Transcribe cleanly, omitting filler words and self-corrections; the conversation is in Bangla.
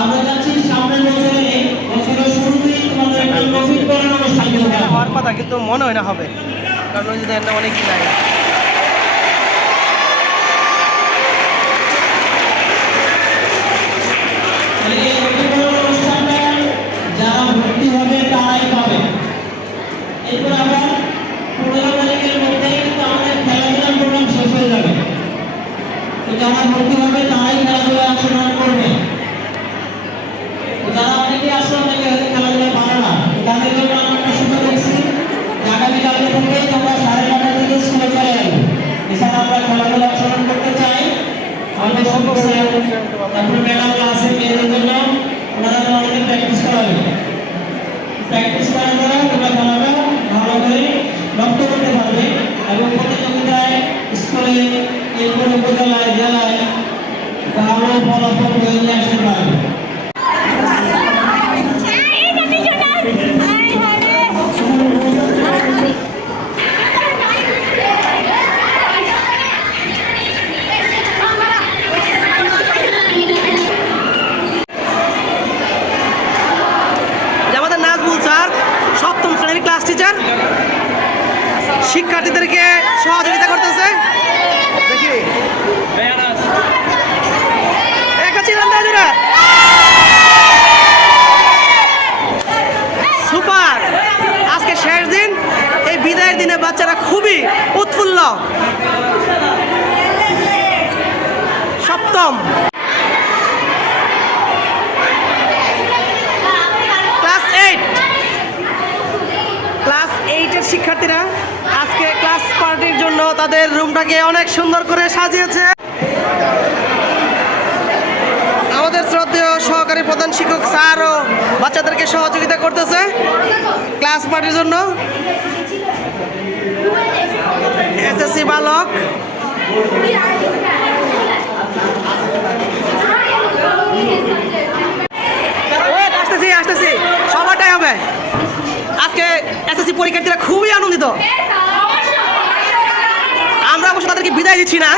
আমরা যাচ্ছি সামনের বছরে বছরের শুরুতেই তোমাদের একটা নবীকরণ অনুষ্ঠান হওয়ার কথা, কিন্তু মনে হয় না হবে, কারণ ওই যে অনেক নাই। যারা ভর্তি হবে তারাই পাবে। এরপর আবার 15 তারিখের মধ্যে কিন্তু আমাদের খেলাধুলার প্রোগ্রাম শেষ হয়ে যাবে। তো যারা ভর্তি হবে তারাই খেলাধুলায় অংশগ্রহণ করবে। যারা অনেকে আসলে অনেকে খেলাধুলা পারে না, তাদের জন্য আমরা একটা সুযোগ দিচ্ছি, আগামীকালকে থেকে তোমরা 9:30 থেকে স্কুলে চলে আসবে। এছাড়া আমরা খেলাধুলা অংশগ্রহণ করতে চাই। আমাদের তারপরে ম্যাডাম আছে মেয়েদের জন্য, ওনারা আমাদের প্র্যাকটিস করাবে। প্র্যাকটিস করার দ্বারা তোমরা খেলাটা ভালো করে রপ্ত করতে পারবে এবং প্রতিযোগিতায় স্কুলে এরপর উপজেলায় জেলায় ভালো ফলাফল হয়ে নিয়ে আসতে পারবে। ক্লাস টিচার শিক্ষার্থীদেরকে সহযোগিতা করতেছে। দেখি সুপার। আজকে শেষ দিন, এই বিদায়ের দিনে বাচ্চারা খুবই উৎফুল্ল। সপ্তম ক্লাস 8-এর শিক্ষার্থীরা আজকে ক্লাস পার্টির জন্য তাদের রুমটাকে অনেক সুন্দর করে সাজিয়েছে। আমাদের শ্রদ্ধেয় সহকারী প্রধান শিক্ষক স্যারও বাচ্চাদেরকে সহযোগিতা করতেছে ক্লাস পার্টির জন্য। এসএসসি বালক আসতেছি সবারটাই হবে। আজকে এসএসসি পরীক্ষার্থীরা খুবই আনন্দিত। আমরা অবশ্য তাদেরকে বিদায় দিচ্ছি না,